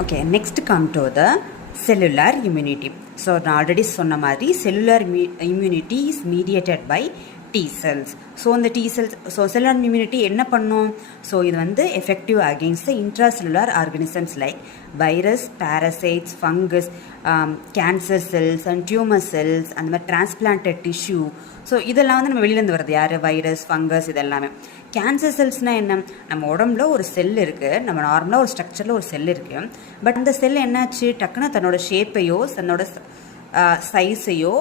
Okay, next come to the cellular immunity. So நான் already சொன்ன மாதிரி cellular immunity is mediated by T cells. So இந்த T cells, so cellular immunity என்ன பண்ணும்? So இது வந்து effective against the intracellular organisms like virus, parasites, fungus, cancer cells and tumor cells and the transplanted tissue. So இதெல்லாம் வந்து நம்ம வெளியிலேருந்து வருது யார் வைரஸ் ஃபங்கஸ் இதெல்லாமே. கேன்சர் செல்ஸ்னால் என்ன? நம்ம உடம்புல ஒரு செல் இருக்குது, நம்ம நார்மலாக ஒரு ஸ்ட்ரக்சரில் ஒரு செல் இருக்குது. பட் அந்த செல் என்னாச்சு, டக்குன்னு தன்னோட ஷேப்பையோ தன்னோட சைஸையோ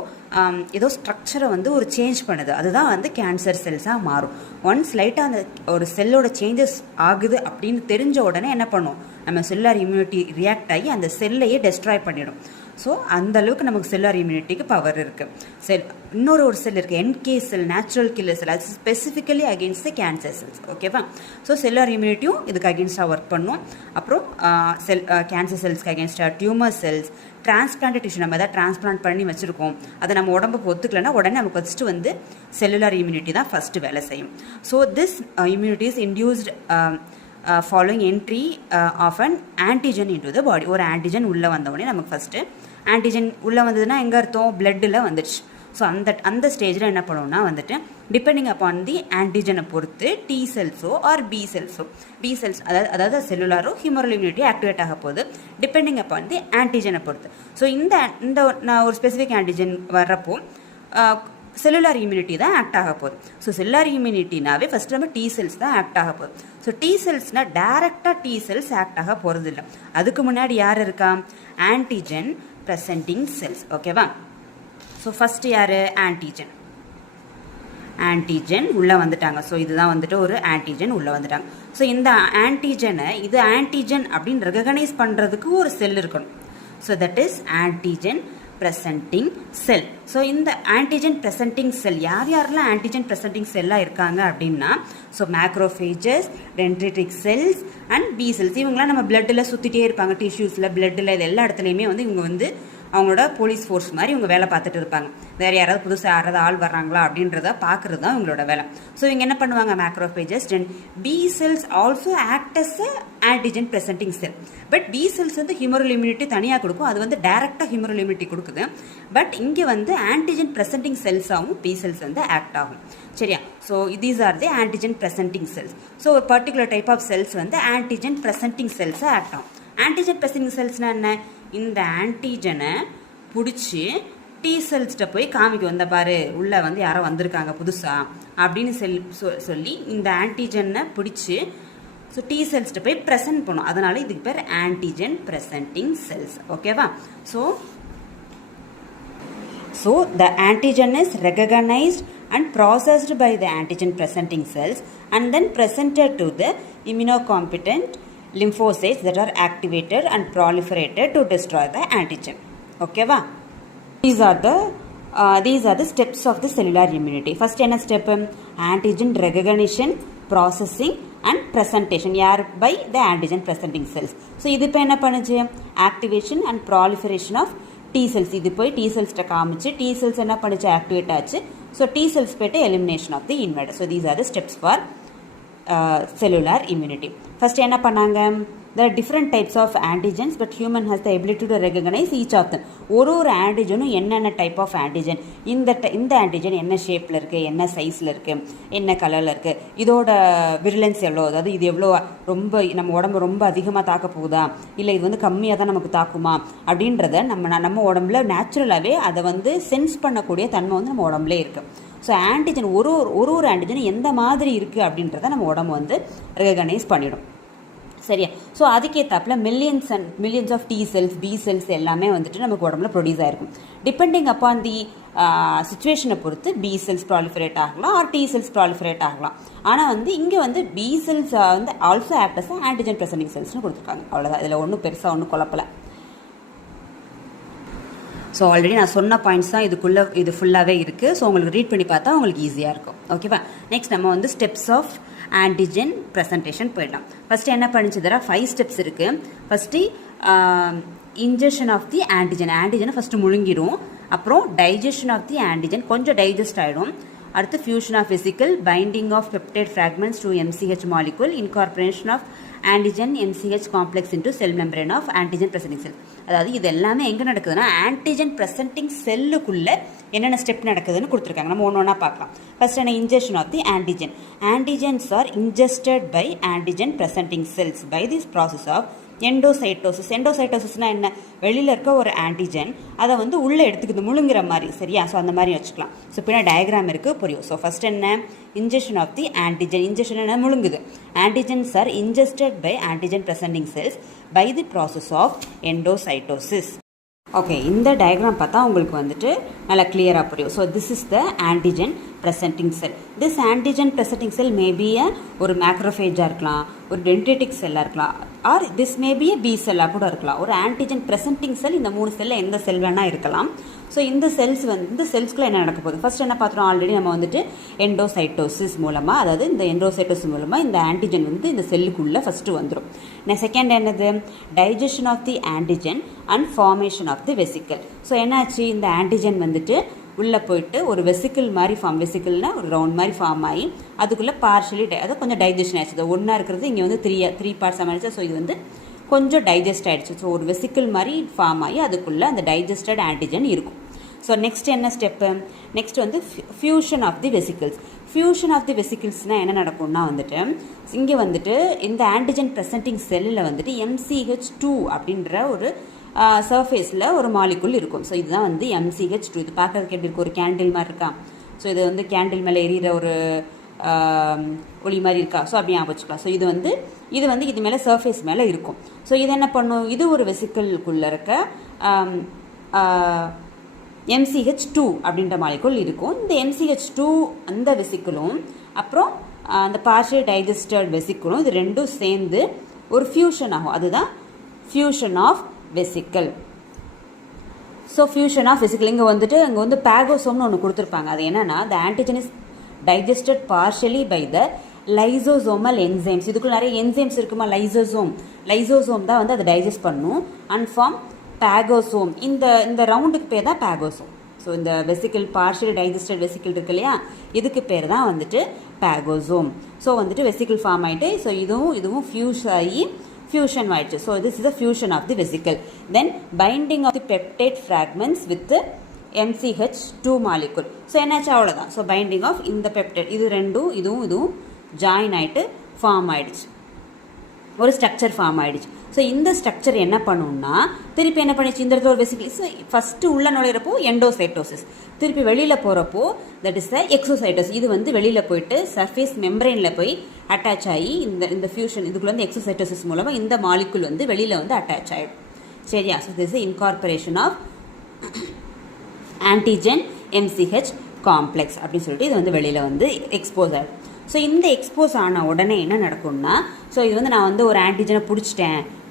ஏதோ ஸ்ட்ரக்சரை வந்து ஒரு சேஞ்ச் பண்ணுது. அதுதான் வந்து கேன்சர் செல்ஸாக மாறும். ஒன்ஸ் லைட்டாக அந்த ஒரு செல்லோட சேஞ்சஸ் ஆகுது அப்படின்னு தெரிஞ்ச உடனே என்ன பண்ணும், நம்ம செல்லுலார் இம்யூனிட்டி ரியாக்ட் ஆகி அந்த செல்லையே டெஸ்ட்ராய் பண்ணிடும். ஸோ அந்தளவுக்கு நமக்கு செல்லுலார் இம்யூனிட்டிக்கு பவர் இருக்குது. இன்னொரு செல் இருக்குது, என்கே செல், நேச்சுரல் கில்லர் செல். அது specifically against the cancer cells. ஓகேவா? ஸோ செல்லுலார் இம்யூனிட்டியும் இதுக்கு அகெயின்ஸ்டாக ஒர்க் பண்ணும். அப்புறம் கேன்சர் செல்ஸ்க்கு அகெயின்ஸ்டாக டியூமர் செல்ஸ், டிரான்ஸ்பிளான்ட் டிஷ்யூ நம்ம எதாவது டிரான்ஸ்பிளான்ட் பண்ணி வச்சுருக்கோம், அதை நம்ம உடம்புக்கு ஒத்துக்கலைன்னா உடனே நமக்கு ஃபஸ்ட்டு வந்து செல்லுலார் இம்யூனிட்டி தான் ஃபஸ்ட்டு வேலை செய்யும். So this immunity is induced following entry of an antigen into the body. ஒரு ஆன்டிஜன் உள்ளே வந்தவுடனே நமக்கு ஃபஸ்ட்டு ஆன்டிஜன் உள்ளே வந்ததுன்னா எங்கே அர்த்தம், பிளட்டில் வந்துடுச்சு. ஸோ அந்த ஸ்டேஜில் என்ன பண்ணுவோம்னா வந்துட்டு டிபெண்டிங் அப்பான் தி ஆன்டிஜனை பொறுத்து டி செல்ஸோ ஆர் பி செல்ஸ் அதாவது செல்லுலாரோ ஹியூமரல் இம்யூனிட்டி ஆக்டிவேட் ஆக போகுது டிபெண்டிங் அப்பான் தி ஆன்டிஜனை பொறுத்து. ஸோ இந்த நான் ஒரு ஸ்பெசிஃபிக் ஆன்டிஜன் வர்றப்போ செல்லுலார் இம்யூனிட்டி தான் ஆக்ட் ஆக போகுது. ஸோ செல்லுலார் இம்யூனிட்டினாவே ஃபஸ்ட்டு நம்ம டி செல்ஸ் தான் ஆக்ட் ஆக போகுது. ஸோ டி செல்ஸ்னால் டேரெக்டாக டி செல்ஸ் ஆக்ட் ஆக போகிறது இல்லை. அதுக்கு முன்னாடி யார் இருக்கா, ஆன்டிஜன் ப்ரெசென்டிங் செல்ஸ். ஓகேவா? ஸோ ஃபஸ்ட்டு யார், ஆன்டிஜன் உள்ளே வந்துட்டாங்க. ஸோ இதுதான் வந்துட்டு ஒரு ஆன்டிஜன் உள்ளே வந்துட்டாங்க. ஸோ இந்த ஆன்டிஜனை இது ஆன்டிஜன் அப்படின்னு ரெகனைஸ் பண்ணுறதுக்கு ஒரு செல் இருக்கணும். So that is antigen presenting cell. So இந்த ஆன்டிஜன் ப்ரெசென்டிங் செல் யாரெல்லாம் ஆன்டிஜன் ப்ரெசென்டிங் செல்லாக இருக்காங்க அப்படின்னா, so macrophages, dendritic cells and B cells. இவங்களாம் நம்ம பிளட்டில் சுற்றிட்டே இருப்பாங்க, டிஷ்யூஸில், பிளட்டில், இது எல்லா இடத்துலையுமே வந்து இவங்க வந்து அவங்களோட போலீஸ் ஃபோர்ஸ் மாதிரி இவங்க வேலை பார்த்துட்டு இருப்பாங்க. வேறு யாராவது புதுசாக யாராவது ஆள் வர்றாங்களா அப்படின்றத பார்க்குறது தான் இவங்களோட வேலை. ஸோ இவங்க என்ன பண்ணுவாங்க, macrophages, B cells also act as a antigen presenting cell. But B cells வந்து ஹியூமரல் இம்யூனிட்டி தனியாக கொடுக்கும், அது வந்து டேரெக்டாக ஹியூமரல் இம்யூனிட்டி கொடுக்குது. பட் இங்கே வந்து ஆன்டிஜன் ப்ரெசென்டிங் செல்ஸாகவும் பி செல்ஸ் வந்து ஆக்ட் ஆகும். சரியா? So these are the antigen presenting cells. So ஒரு பர்டிகுலர் டைப் ஆஃப் செல்ஸ் வந்து ஆன்டிஜன் ப்ரெசென்டிங் செல்ஸாக ஆக்ட் ஆகும். ஆன்டிஜன் ப்ரெசென்டிங் செல்ஸ்னால் என்ன, இந்த ஆன்டிஜனை பிடிச்சி டி செல்ஸ்கிட்ட போய் காமிக்கும், வந்த பாரு உள்ளே வந்து யாரோ வந்திருக்காங்க புதுசாக அப்படின்னு சொல்லி இந்த ஆன்டிஜனை பிடிச்சி ஸோ டி செல்ஸ்கிட்ட போய் ப்ரெசென்ட் பண்ணும். அதனால் இதுக்கு பேர் ஆன்டிஜன் ப்ரெசென்டிங் செல்ஸ். ஓகேவா? So the antigen is recognized and processed by the antigen presenting cells and then presented to the immunocompetent lymphocytes that are activated and proliferated to destroy the antigen. Okay va? These are the steps of the cellular immunity. First என்ன step, antigen recognition, processing and presentation by the antigen presenting cells. So இது இப்போ என்ன பண்ணுச்சு, activation and proliferation of T cells. இது போய் T cells காமிச்சு T cells என்ன பண்ணுச்சு, ஆக்டிவேட் ஆச்சு. ஸோ T cells போய்ட்டு elimination of the invader. So these are the steps for cellular immunity. First என்ன பண்ணாங்க, there are different types of antigens but human has the ability to recognize each of them. ஒரு ஆன்டிஜனும் என்னென்ன type of antigen, இந்த antigen என்ன ஷேப்பில் இருக்குது, என்ன சைஸில் இருக்குது, என்ன கலரில் இருக்குது, இதோட விரிலன்ஸ் எவ்வளோ, அதாவது இது எவ்வளோ ரொம்ப நம்ம உடம்பு ரொம்ப அதிகமாக தாக்க போகுதா இல்லை இது வந்து கம்மியாக தான் நமக்கு தாக்குமா அப்படின்றத நம்ம உடம்புல நேச்சுரலாகவே அதை வந்து சென்ஸ் பண்ணக்கூடிய தன்மை வந்து நம்ம உடம்புலே இருக்குது. ஸோ ஆன்டிஜன் ஒரு ஆன்டிஜன் எந்த மாதிரி இருக்குது அப்படின்றத நம்ம உடம்பு வந்து ரெகனைஸ் பண்ணிடும். சரியா? ஸோ அதுக்கேற்றாப்புல millions of T cells, B cells எல்லாமே வந்துட்டு நமக்கு உடம்புல ப்ரொடியூஸ் ஆகிருக்கும். டிபெண்டிங் அப்பான் தி சுச்சுவேஷனை பொறுத்து பி செல்ஸ் ப்ராலிஃபரேட் ஆகலாம் ஆர் டி செல்ஸ் ப்ராலிஃபரேட் ஆகலாம். ஆனால் வந்து இங்கே வந்து பி செல்ஸ் வந்து also act as antigen presenting செல்ஸ்னு கொடுத்துருக்காங்க. அவ்வளோதான், இதில் ஒன்றும் பெருசாக ஒன்றும் குழப்பலை. ஸோ ஆல்ரெடி நான் சொன்ன பாயிண்ட்ஸ் தான் இது ஃபுல்லாகவே இருக்குது. ஸோ உங்களுக்கு ரீட் பண்ணி பார்த்தா உங்களுக்கு ஈஸியாக இருக்கும். ஓகேவா? நெக்ஸ்ட் நம்ம வந்து ஸ்டெப்ஸ் ஆஃப் ஆன்டிஜன் ப்ரெசன்டேஷன் போயிடலாம். ஃபஸ்ட்டு என்ன பண்ணிச்சு, தர 5 ஸ்டெப்ஸ் இருக்குது. ஃபஸ்ட்டு இன்ஜெக்ஷன் ஆஃப் தி ஆன்டிஜனை ஃபஸ்ட்டு முழுங்கிடும். அப்புறம் டைஜஷன் ஆஃப் தி ஆன்டிஜன் கொஞ்சம் டைஜஸ்ட் ஆகிடும். அடுத்து fusion of vesicle, binding of peptide fragments to MCH molecule, incorporation of antigen MCH complex into cell membrane of antigen presenting cell. அதாவது இது எல்லாமே எங்கே நடக்குதுன்னா ஆன்டிஜன் ப்ரெசென்டிங் செல்லுக்குள்ளே என்னென்ன ஸ்டெப் நடக்குதுன்னு கொடுத்துருக்காங்க. நம்ம ஒன்று ஒன்றா பார்க்கலாம். ஃபர்ஸ்ட் என்ன, injection of the antigen. Antigens are ingested by antigen presenting cells by this process of endocytosis. எண்டோசைட்டோசிஸ்னால் என்ன, வெளியில் இருக்க ஒரு ஆன்டிஜன் அதை வந்து உள்ளே எடுத்துக்குது, முழுங்குற மாதிரி. சரியா? ஸோ அந்த மாதிரி வச்சுக்கலாம். ஸோ பின்னா டயக்ராம் இருக்குது, புரியும். ஸோ ஃபஸ்ட் என்ன, injection of the antigen. Injection என்ன, முழுங்குது. Antigens are ingested by antigen presenting cells by the process of endocytosis. Okay, இந்த டயக்ராம் பார்த்தா உங்களுக்கு வந்துட்டு நல்லா கிளியராக புரியும். So this is the antigen presenting cell. This antigen presenting cell maybe ஒரு மேக்ரோஃபேஜாக இருக்கலாம், ஒரு டென்ட்ரிட்டிக் செல்லாக இருக்கலாம், ஆர் திஸ் மேபி பி செல்லாக கூட இருக்கலாம். ஒரு ஆன்டிஜன் ப்ரெசென்டிங் செல் இந்த 3 செல்லில் எந்த செல் வேணால் இருக்கலாம். ஸோ இந்த செல்ஸ் வந்து இந்த செல்ஸ்க்குள்ளே என்ன நடக்க போகுது, ஃபர்ஸ்ட் என்ன பார்த்துறோம், ஆல்ரெடி நம்ம வந்துட்டு எண்டோசைட்டோசிஸ் மூலமாக, அதாவது இந்த எண்டோசைட்டோசிஸ் மூலமாக இந்த ஆன்டிஜன் வந்து இந்த செல்லுக்குள்ளே ஃபஸ்ட்டு வந்துடும். செகண்ட் என்னது, digestion of the antigen and formation of the vesicle. So என்னாச்சு, இந்த ஆன்டிஜன் வந்துட்டு உள்ளே போயிட்டு ஒரு வெசிக்கிள் மாதிரி வெசிக்கிள்னா ஒரு ரவுண்ட் மாதிரி ஃபார்ம் ஆகி அதுக்குள்ளே பார்ஷலி அதை கொஞ்சம் டைஜஷன் ஆயிடுச்சு. அது ஒன்றா இருக்கிறது இங்கே வந்து த்ரீ பார்ட்ஸ் ஆகிடுச்சு. ஸோ இது வந்து கொஞ்சம் டைஜஸ்ட் ஆகிடுச்சு. ஸோ ஒரு வெசிக்கிள் மாதிரி ஃபார்ம் ஆகி அதுக்குள்ளே அந்த டைஜஸ்டட் ஆன்டிஜன் இருக்கும். ஸோ நெக்ஸ்ட் என்ன ஸ்டெப்பு, நெக்ஸ்ட் வந்து fusion of the vesicles. Fusion of the வெசிக்கிள்ஸ்னால் என்ன நடக்கும்னா வந்துட்டு இங்கே வந்துட்டு இந்த ஆன்டிஜன் ப்ரெசென்டிங் செல்லில் வந்துட்டு MCH2 அப்படின்ற ஒரு சர்ஃபேஸில் ஒரு மாலிகுல் இருக்கும். ஸோ இதுதான் வந்து MCH2. இது பார்க்கறதுக்கு எப்படி இருக்கும், ஒரு கேண்டில் மாதிரி இருக்கா. ஸோ இது வந்து கேண்டில் மேலே எரியிற ஒரு ஒளி மாதிரி இருக்கா. ஸோ அப்படி ஞாபகம் வச்சுக்கலாம். ஸோ இது வந்து இது மேலே சர்ஃபேஸ் மேலே இருக்கும். ஸோ இது என்ன பண்ணும், இது ஒரு வெசிக்கிள்குள்ளே இருக்க MCH2 அப்படின்ற மாலிகுல் இருக்கும். இந்த MCH2 அந்த வெசிக்கிளும் அப்புறம் அந்த பார்ஷியல் டைஜஸ்டட் வெசிக்கிளும் இது ரெண்டும் சேர்ந்து ஒரு ஃபியூஷன் ஆகும். அதுதான் fusion of vesicle. So fusion of vesicle இங்கே வந்து பேகோசோம்னு ஒன்று கொடுத்துருப்பாங்க. அது என்னன்னா, the antigen is digested partially by the lysosomal enzymes. இதுக்குள்ள நிறைய என்சைம்ஸ் இருக்குமா, லைசோசோம் தான் வந்து அதை டைஜஸ்ட் பண்ணும் அண்ட் ஃபார்ம் பேகோசோம். இந்த ரவுண்டுக்கு பேர் தான் பேகோசோம். ஸோ இந்த வெசிக்கல் பார்ஷியல் டைஜஸ்டட் வெசிக்கல் இருக்கு இல்லையா, இதுக்கு பேர் தான் வந்துட்டு பேகோசோம். ஸோ வந்துட்டு வெசிக்கல் ஃபார்ம் ஆகிட்டு ஸோ இதுவும் ஃபியூஸ் ஆகி fusion ஆயிடுச்சு. So this is the fusion of the vesicle. Then binding of the peptide fragments with the MCH2 molecule. So என்னாச்சு, அவ்வளோதான். ஸோ பைண்டிங் ஆஃப் இந்த பெப்டைட் இது ரெண்டும் இதுவும் ஜாயின் ஆகிட்டு ஃபார்ம் ஆகிடுச்சு, ஒரு ஸ்ட்ரக்சர் ஃபார்ம் ஆகிடுச்சு. ஸோ இந்த ஸ்ட்ரக்சர் என்ன பண்ணுன்னா திருப்பி என்ன பண்ணிச்சு, இந்த இடத்துல ஒரு வெசிக்கல் ஃபஸ்ட்டு உள்ள நுழையிறப்போ எண்டோசைட்டோசிஸ், திருப்பி வெளியில் போகிறப்போ தட் இஸ் த எக்ஸோசைட்டோசிஸ். இது வந்து வெளியில் போயிட்டு சர்ஃபேஸ் மெம்பரைனில் போய் அட்டாச் ஆகி இந்த ஃபியூஷன் இதுக்குள்ள வந்து எக்ஸோசைட்டோசிஸ் மூலமாக இந்த மாலிகுல் வந்து வெளியில் வந்து அட்டாச் ஆகிடும். சரியா? So this is incorporation of antigen MCH complex அப்படின்னு சொல்லிட்டு இது வந்து வெளியில் வந்து எக்ஸ்போஸ் ஆகிடும். ஸோ இந்த எக்ஸ்போஸ் ஆன உடனே என்ன நடக்கும்னா, ஸோ இது வந்து நான் வந்து ஒரு ஆன்டிஜனை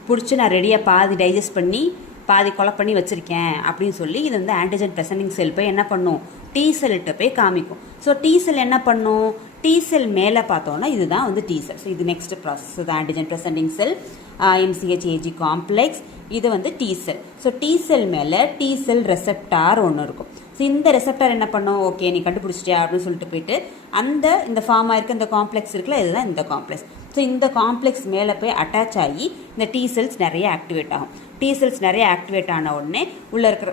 பிடிச்சி நான் ரெடியாக பாதி டைஜஸ்ட் பண்ணி பாதி கொலை பண்ணி வச்சுருக்கேன் அப்படின்னு சொல்லி இது வந்து ஆன்டிஜன் ப்ரெசென்டிங் செல் போய் என்ன பண்ணும், T செல்கிட்ட போய் காமிக்கும். ஸோ T செல் என்ன பண்ணும், T செல் மேலே பார்த்தோன்னா இதுதான் வந்து T செல். ஸோ இது நெக்ஸ்ட் ப்ராசஸ். இது ஆன்டிஜன் ப்ரெசென்டிங் செல் MCH காம்ப்ளெக்ஸ், இது வந்து T செல். ஸோ T செல் மேலே T செல் ரெசெப்டார் ஒன்று இருக்கும். ஸோ இந்த ரெசெப்டார் என்ன பண்ணும், ஓகே நீ கண்டுபிடிச்சிட்டியா அப்படின்னு சொல்லிட்டு போயிட்டு இந்த ஃபார்ம் ஆயிருக்க இந்த காம்ப்ளெக்ஸ் இருக்குல்ல, இதுதான் இந்த காம்ப்ளெக்ஸ். ஸோ இந்த காம்ப்ளெக்ஸ் மேலே போய் அட்டாச் ஆகி இந்த T செல்ஸ் நிறைய ஆக்டிவேட் ஆகும். T செல்ஸ் நிறைய ஆக்டிவேட் ஆன உடனே உள்ளே இருக்கிற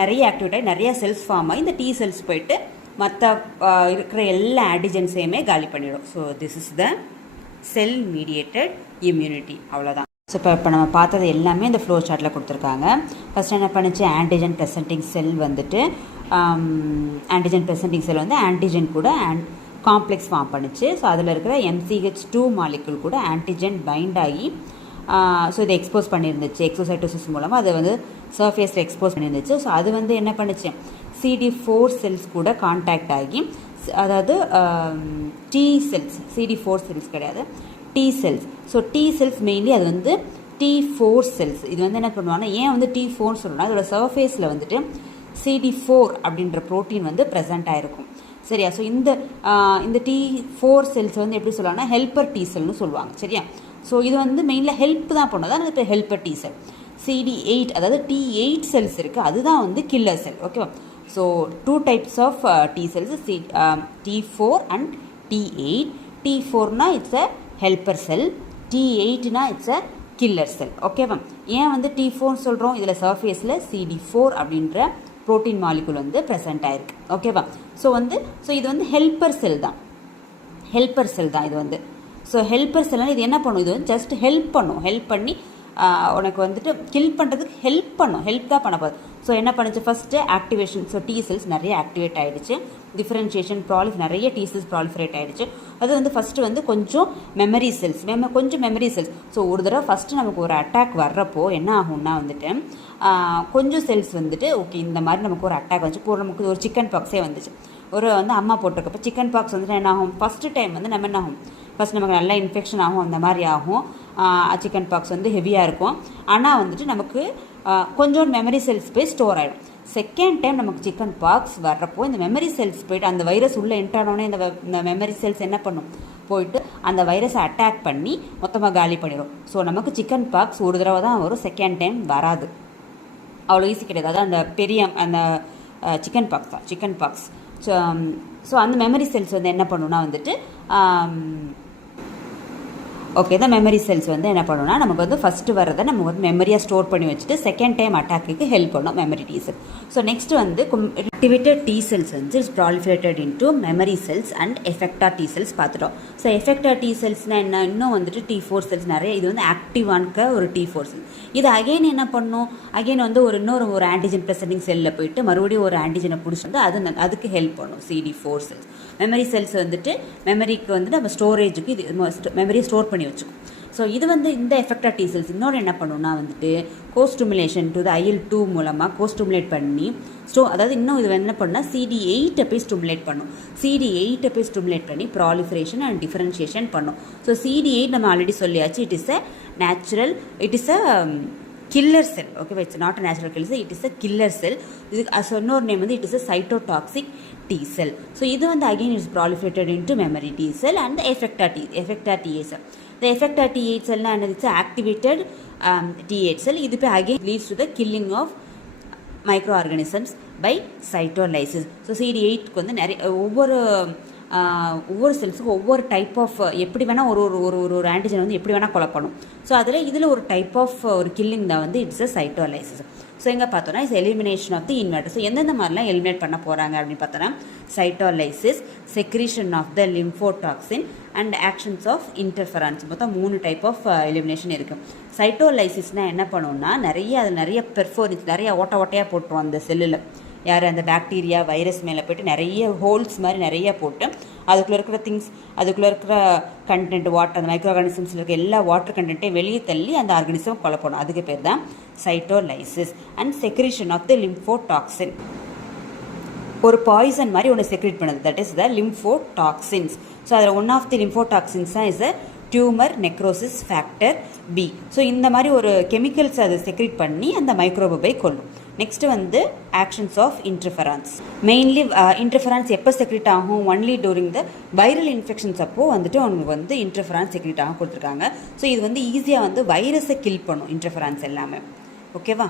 நிறைய ஆக்டிவேட் ஆகி நிறைய செல்ஸ் ஃபார்ம் ஆகி இந்த T செல்ஸ் போயிட்டு மற்ற இருக்கிற எல்லா ஆன்டிஜன்ஸையுமே காலி பண்ணிடும். So this is the sell mediated immunity. அவ்வளோதான். ஸோ இப்போ நம்ம பார்த்தது எல்லாமே இந்த ஃப்ளோ சார்ட்டில் கொடுத்துருக்காங்க. ஃபஸ்ட் என்ன பண்ணிச்சு, ஆன்டிஜன் ப்ரெசென்டிங் செல் வந்துட்டு ஆன்டிஜன் ப்ரெசென்டிங் செல் வந்து ஆன்டிஜன் கூட காம்ப்ளெக்ஸ் ஃபார்ம் பண்ணிச்சு. ஸோ அதில் இருக்கிற MCH2 மாலிகுல் கூட ஆன்டிஜன் பைண்ட் ஆகி ஸோ இதை எக்ஸ்போஸ் பண்ணியிருந்துச்சு எக்ஸோசைட்டோசிஸ் மூலமாக. அதை வந்து சர்ஃபேஸில் எக்ஸ்போஸ் பண்ணியிருந்துச்சு. ஸோ அது வந்து என்ன பண்ணுச்சு, CD4 செல்ஸ் கூட கான்டாக்ட் ஆகி, அதாவது T செல்ஸ், CD4 செல்ஸ் கிடையாது, T cells. So T cells mainly அது வந்து T4 செல்ஸ். இது வந்து என்ன பண்ணுவாங்கன்னா, ஏன் வந்து T4 சொல்லணும்னா அதோட சர்ஃபேஸில் வந்துட்டு CD4 அப்படின்ற ப்ரோட்டீன் வந்து ப்ரெசென்ட் ஆகிருக்கும். சரியா? ஸோ இந்த T4 செல்ஸ் வந்து எப்படி சொல்லுவாங்கன்னா ஹெல்பர் T செல்னு சொல்லுவாங்க. சரியா? ஸோ இது வந்து மெயினில் ஹெல்ப் தான் பண்ணும், அதான் இப்போ ஹெல்பர் T செல். CD8 அதாவது T8 செல்ஸ் இருக்குது, அதுதான் வந்து கில்லர் செல். ஓகேவா? So 2 types of T cells, T4 and T8. T4னா இட்ஸ் அ ஹெல்பர் செல், T8னா இட்ஸ் அ கில்லர் செல். ஓகேவா? ஏன் வந்து T4 சொல்கிறோம்? இதில் சர்ஃபேஸில் CD4 அப்படின்ற ப்ரோட்டீன் மாலிகுல் வந்து ப்ரெசென்ட் ஆயிருக்கு. ஓகேவா? ஸோ இது வந்து ஹெல்ப்பர் செல் தான். இது வந்து. ஸோ ஹெல்ப்பர் செல்னால் இது என்ன பண்ணும்? இது வந்து ஜஸ்ட் ஹெல்ப் பண்ணி உனக்கு வந்துட்டு கில் பண்ணுறதுக்கு ஹெல்ப் தான் பண்ண போகுது. ஸோ என்ன பண்ணுச்சு? First activation. So T cells நிறைய ஆக்டிவேட் ஆகிடுச்சு. டிஃப்ரென்ஷியேஷன் நிறைய T செல்ஸ் ப்ராலிஃபரேட் ஆகிடுச்சு. அது வந்து ஃபஸ்ட்டு வந்து கொஞ்சம் மெமரி செல்ஸ். ஸோ ஒரு தடவை ஃபஸ்ட்டு நமக்கு ஒரு அட்டாக் வர்றப்போ என்ன ஆகும்னா வந்துட்டு கொஞ்சம் செல்ஸ் வந்துட்டு ஓகே இந்த மாதிரி நமக்கு ஒரு அட்டாக் வந்துச்சு. இப்போ நமக்கு ஒரு சிக்கன் பாக்ஸே வந்துச்சு. ஒரு வந்து அம்மா போட்டிருக்கப்போ சிக்கன் பாக்ஸ் வந்துட்டு என்ன ஆகும்? ஃபஸ்ட்டு டைம் வந்து நம்ம என்ன ஆகும்? ஃபஸ்ட் நமக்கு நல்லா இன்ஃபெக்ஷன் ஆகும், அந்த மாதிரி ஆகும். சிக்கன் பாக்ஸ் வந்து ஹெவியாக இருக்கும். ஆனால் வந்துட்டு நமக்கு கொஞ்சம் மெமரி செல்ஸ் போய் ஸ்டோர் ஆகிடும். செகண்ட் டைம் நமக்கு சிக்கன் பாக்ஸ் வர்றப்போ இந்த மெமரி செல்ஸ் போய்ட்டு அந்த வைரஸ் உள்ளே என்ட்ரானோடனே இந்த மெமரி செல்ஸ் என்ன பண்ணும்? போயிட்டு அந்த வைரஸை அட்டாக் பண்ணி மொத்தமாக காலி பண்ணிடும். ஸோ நமக்கு சிக்கன் பாக்ஸ் ஒரு தடவை தான் வரும், செகண்ட் டைம் வராது. அவ்வளோ ஈஸி கிடையாது. அதான் அந்த பெரிய அந்த சிக்கன் பாக்ஸ். ஸோ அந்த மெமரி செல்ஸ் வந்து என்ன பண்ணுன்னா வந்துட்டு இந்த மெமரி செல்ஸ் வந்து என்ன பண்ணுன்னா நமக்கு வந்து ஃபஸ்ட்டு வரதை நம்ம வந்து மெமரியாக ஸ்டோர் பண்ணி வச்சுட்டு செகண்ட் டைம் அட்டாக்கு ஹெல்ப் பண்ணும் memory T cell. So next வந்து ஆக்டிவேட்டட் T செல்ஸ் வந்து it's proliferated into memory cells and effector T cells பார்த்துட்டோம். ஸோ எஃபெக்டார் T செல்ஸ்னால் என்ன? இன்னும் வந்துட்டு T4 செல்ஸ் நிறைய. இது வந்து ஆக்டிவான ஒரு T4 செல். இது அகெயின் என்ன பண்ணும்? அகெயின் வந்து ஒரு ஆன்டிஜன் ப்ரெசென்டிங் செல்லில் போயிட்டு மறுபடியும் ஒரு ஆன்டிஜனை பிடிச்சி வந்து அதுக்கு ஹெல்ப் பண்ணும் CD4 செல்ஸ். மெமரி செல்ஸ் வந்துட்டு மெமரிக்கு வந்து நம்ம ஸ்டோரேஜுக்கு இது மெமரியை ஸ்டோர் பண்ணி வச்சுக்கும். ஸோ இது வந்து இந்த எஃபெக்டார் T செல்ஸ் இன்னொரு என்ன பண்ணுன்னா வந்துட்டு கோஸ்டிமுலேஷன் டு த IL-2 மூலமாக கோஸ்டிமுலேட் பண்ணி அதாவது இன்னும் இது என்ன பண்ணால் CD8 போய் ஸ்டிமுலேட் பண்ணும். CD8 போய் ஸ்டிமுலேட் பண்ணி ப்ராலிஃபரேஷன் அண்ட் டிஃபரன்ஷியேஷன் பண்ணும். ஸோ CD8 நம்ம ஆல்ரெடி சொல்லியாச்சு, it is a killer cell. Okay, it's not natural killer cell, it is a killer cell. இதுக்கு இன்னொரு நேம் வந்து it is a cytotoxic T cell. So இது வந்து again it's proliferated into memory T cell and effector T8 cell. The effector T8 cell is activated T8 cell. This again leads to the killing of microorganisms by cytolysis. So CD8 ஒவ்வொரு செல்ஸுக்கும் ஒவ்வொரு type of எப்படி வேணால் ஒரு antigen வந்து எப்படி வேணால் கொலை பண்ணும். ஸோ இதில் ஒரு டைப் ஆஃப் ஒரு கில்லிங் தான் வந்து இட்ஸ் அ சைட்டோலைசிஸ். ஸோ எங்கே பார்த்தோன்னா it's elimination of the invader. So எந்தெந்த மாதிரிலாம் எலிமினேட் பண்ண போகிறாங்க அப்படின்னு பார்த்தோன்னா cytolysis, secretion of the lymphotoxin and actions of interferons. மொத்தம் 3 டைப் ஆஃப் எலிமினேஷன் இருக்குது. சைட்டோலைசிஸ்னால் என்ன பண்ணுவோம்னா அதில் நிறைய பெர்ஃபோரின்ஸ், நிறைய ஓட்டையாக போட்டுரும் அந்த செல்லில். அந்த பாக்டீரியா வைரஸ் மேலே போய்ட்டு நிறைய ஹோல்ஸ் மாதிரி நிறைய போட்டு அதுக்குள்ளே இருக்கிற திங்ஸ், அதுக்குள்ளே இருக்கிற கண்டென்ட் வாட்டர், அந்த மைக்ரோ ஆர்கானிசம்ஸில் இருக்க எல்லா வாட்டர் கண்டென்ட்டையும் வெளியே தள்ளி அந்த ஆர்கானிசம் கொலை போடும். அதுக்கு பேர் தான் cytolysis. And secretion of the lymphotoxin. ஒரு பாய்சன் மாதிரி ஒன்று செக்ரேட் பண்ணுது, that is the lymphotoxins. So அதில் ஒன் ஆஃப் தி லிம்போடாக்சின்ஸ் தான் is a tumour necrosis factor B. So இந்த மாதிரி ஒரு கெமிக்கல்ஸ் அதை செக்ரேட் பண்ணி அந்த மைக்ரோபை கொல்லும். நெக்ஸ்ட்டு வந்து actions of interference. Mainly interference எப்போ செக்ரேட் ஆகும்? Only during the viral infections அப்போது வந்துட்டு அவங்களுக்கு வந்து இன்டர்ஃபரன்ஸ் செக்ரேட் ஆக கொடுத்துருக்காங்க. ஸோ இது வந்து ஈஸியாக வந்து வைரஸை கில் பண்ணும் இன்டர்ஃபரன்ஸ் எல்லாமே. ஓகேவா?